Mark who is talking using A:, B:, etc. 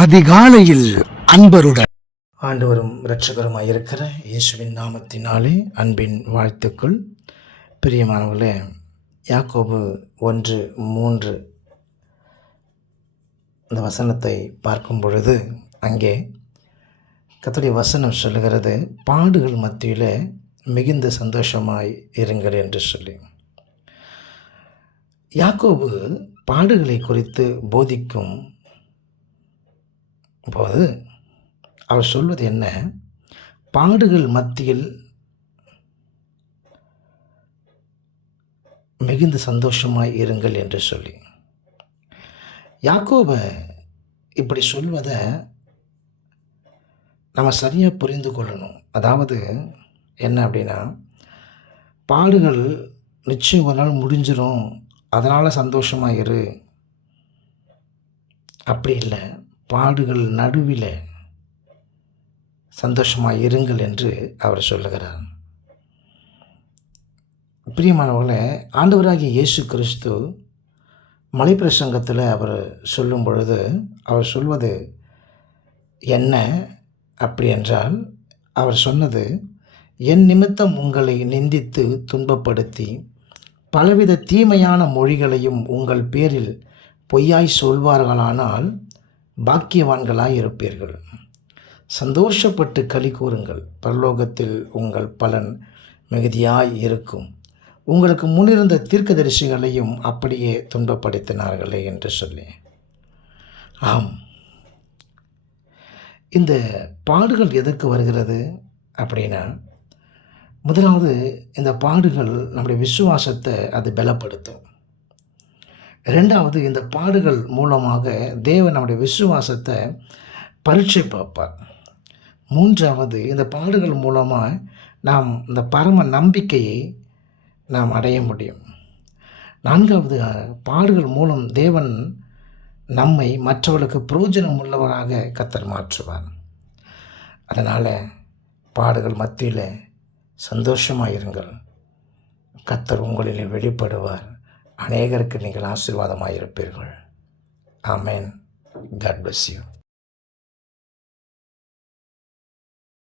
A: அதிகாலையில் அன்பருடன்.
B: ஆண்டவரும் இரட்சகருமாய் இருக்கிற இயேசுவின் நாமத்தினாலே அன்பின் வாழ்த்துக்கள். பிரியமானவர்களே யாக்கோபு ஒன்று மூன்று இந்த வசனத்தை பார்க்கும் பொழுது அங்கே கத்துடைய வசனம் சொல்லுகிறது பாடுகள் மத்தியில் மிகுந்த சந்தோஷமாய் இருங்கள் என்று சொல்லி. யாக்கோபு பாடுகளை குறித்து போதிக்கும் போது அவர் சொல்வது என்ன? பாடுகள் மத்தியில் மிகுந்த சந்தோஷமாய் இருங்கள் என்று சொல்லி. யாக்கோப இப்படி சொல்வதை நம்ம சரியாக புரிந்து கொள்ளணும். அதாவது என்ன அப்படின்னா பாடுகள் நிச்சயம் ஒரு நாள் முடிஞ்சிடும் அதனால் சந்தோஷமாக இரு. அப்படி இல்லை. பாடுகள் நடுவில் சந்தோஷமாக இருங்கள் என்று அவர் சொல்லுகிறார். பிரியமானவர்களே ஆண்டவராகிய இயேசு கிறிஸ்து மலைப்பிரசங்கத்தில் அவர் சொல்லும் பொழுது அவர் சொல்வது என்ன அப்படி என்றால் அவர் சொன்னது என் நிமித்தம் உங்களை நிந்தித்து துன்பப்படுத்தி பலவித தீமையான மொழிகளையும் உங்கள் பேரில் பொய்யாய் சொல்வார்களானால் பாக்கியவான்களாய் இருப்பீர்கள் சந்தோஷப்பட்டு களி கூறுங்கள். பரலோகத்தில் உங்கள் பலன் மிகுதியாய் இருக்கும். உங்களுக்கு முன்னிருந்த தீர்க்கதரிசிகளையும் அப்படியே துன்பப்படுத்தினார்களே என்று சொல்லி. ஆம். இந்த பாடுகள் எதற்கு வருகிறது அப்படின்னா முதலாவது இந்த பாடுகள் நம்முடைய விசுவாசத்தை அது பலப்படுத்தும். ரெண்டாவது இந்த பாடுகள் மூலமாக தேவன் நம்முடைய விசுவாசத்தை பரீட்சை பார்ப்பார். மூன்றாவது இந்த பாடுகள் மூலமாக நாம் இந்த பரம நம்பிக்கையை நாம் அடைய முடியும். நான்காவது பாடுகள் மூலம் தேவன் நம்மை மற்றவர்களுக்கு பிரயோஜனம் உள்ளவராக கத்தர் மாற்றுவார். அதனால் பாடுகள் மத்தியில் சந்தோஷமாக இருங்கள் கத்தர் உங்களிலே வெளிப்படுவார். அநேகருக்கு நீங்கள் ஆசீர்வாதமாக இருப்பீர்கள் ஆமேன். God bless you